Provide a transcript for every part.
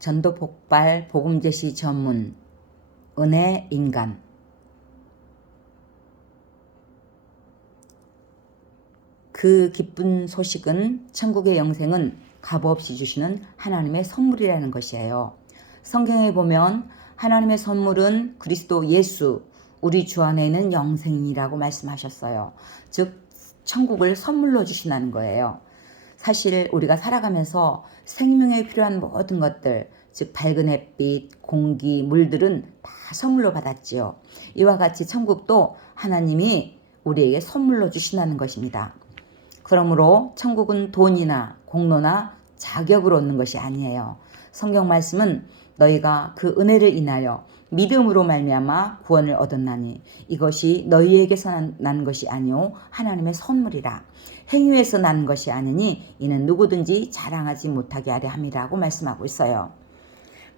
전도 폭발 복음 제시 전문 은혜 인간. 그 기쁜 소식은 천국의 영생은 값없이 주시는 하나님의 선물이라는 것이에요. 성경에 보면 하나님의 선물은 그리스도 예수, 우리 주 안에 있는 영생이라고 말씀하셨어요. 즉 천국을 선물로 주신다는 거예요. 사실 우리가 살아가면서 생명에 필요한 모든 것들, 즉 밝은 햇빛, 공기, 물들은 다 선물로 받았지요. 이와 같이 천국도 하나님이 우리에게 선물로 주신다는 것입니다. 그러므로 천국은 돈이나 공로나 자격으로 얻는 것이 아니에요. 성경 말씀은 너희가 그 은혜를 인하여 믿음으로 말미암아 구원을 얻었나니 이것이 너희에게서 난 것이 아니오 하나님의 선물이라. 행위에서 난 것이 아니니 이는 누구든지 자랑하지 못하게 하려 함이라고 말씀하고 있어요.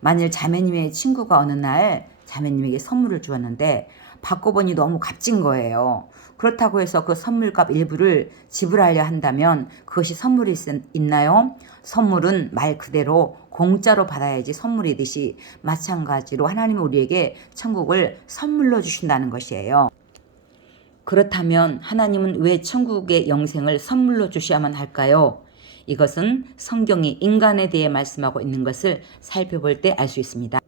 만일 자매님의 친구가 어느 날 자매님에게 선물을 주었는데 받고 보니 너무 값진 거예요. 그렇다고 해서 그 선물값 일부를 지불하려 한다면 그것이 선물이 있나요? 선물은 말 그대로 공짜로 받아야지 선물이듯이 마찬가지로 하나님이 우리에게 천국을 선물로 주신다는 것이에요. 그렇다면 하나님은 왜 천국의 영생을 선물로 주셔야만 할까요? 이것은 성경이 인간에 대해 말씀하고 있는 것을 살펴볼 때 알 수 있습니다.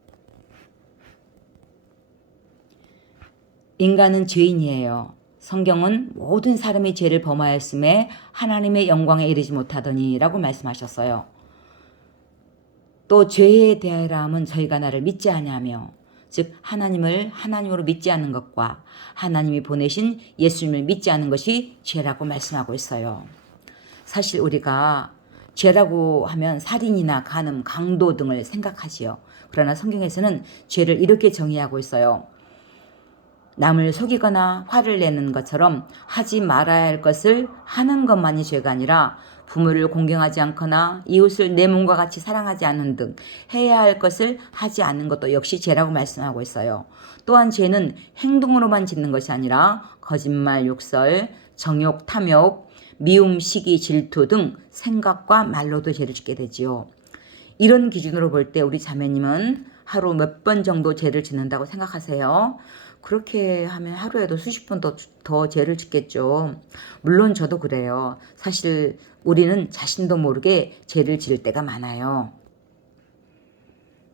인간은 죄인이에요. 성경은 모든 사람이 죄를 범하였음에 하나님의 영광에 이르지 못하더니 라고 말씀하셨어요. 또 죄에 대하여 함은 저희가 나를 믿지 아니하며, 즉 하나님을 하나님으로 믿지 않는 것과 하나님이 보내신 예수님을 믿지 않는 것이 죄라고 말씀하고 있어요. 사실 우리가 죄라고 하면 살인이나 간음, 강도 등을 생각하지요. 그러나 성경에서는 죄를 이렇게 정의하고 있어요. 남을 속이거나 화를 내는 것처럼 하지 말아야 할 것을 하는 것만이 죄가 아니라 부모를 공경하지 않거나 이웃을 내 몸과 같이 사랑하지 않는 등 해야 할 것을 하지 않는 것도 역시 죄라고 말씀하고 있어요. 또한 죄는 행동으로만 짓는 것이 아니라 거짓말, 욕설, 정욕, 탐욕, 미움, 시기, 질투 등 생각과 말로도 죄를 짓게 되지요. 이런 기준으로 볼 때 우리 자매님은 하루 몇 번 정도 죄를 짓는다고 생각하세요? 그렇게 하면 하루에도 수십 번 더 죄를 짓겠죠. 물론 저도 그래요. 사실 우리는 자신도 모르게 죄를 지을 때가 많아요.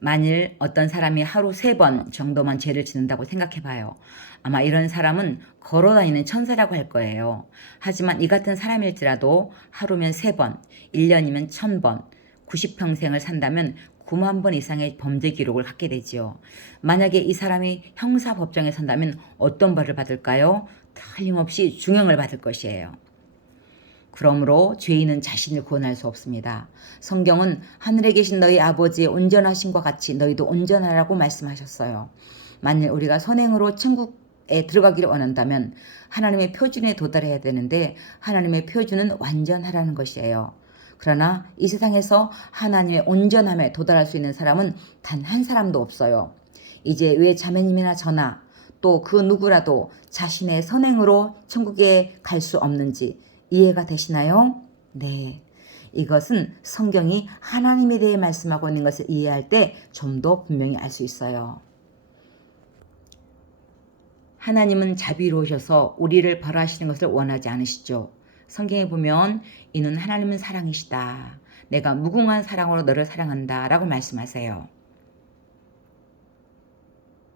만일 어떤 사람이 하루 3번 정도만 죄를 짓는다고 생각해봐요. 아마 이런 사람은 걸어다니는 천사라고 할 거예요. 하지만 이 같은 사람일지라도 하루면 3번, 1년이면 1000번, 90평생을 산다면 9만 번 이상의 범죄 기록을 갖게 되지요. 만약에 이 사람이 형사법정에 선다면 어떤 벌을 받을까요? 틀림없이 중형을 받을 것이에요. 그러므로 죄인은 자신을 구원할 수 없습니다. 성경은 하늘에 계신 너희 아버지의 온전하심과 같이 너희도 온전하라고 말씀하셨어요. 만일 우리가 선행으로 천국에 들어가기를 원한다면 하나님의 표준에 도달해야 되는데 하나님의 표준은 완전하라는 것이에요. 그러나 이 세상에서 하나님의 온전함에 도달할 수 있는 사람은 단 한 사람도 없어요. 이제 왜 자매님이나 저나 또 그 누구라도 자신의 선행으로 천국에 갈 수 없는지 이해가 되시나요? 네. 이것은 성경이 하나님에 대해 말씀하고 있는 것을 이해할 때 좀 더 분명히 알 수 있어요. 하나님은 자비로우셔서 우리를 벌하시는 것을 원하지 않으시죠. 성경에 보면 이는 하나님은 사랑이시다. 내가 무궁한 사랑으로 너를 사랑한다 라고 말씀하세요.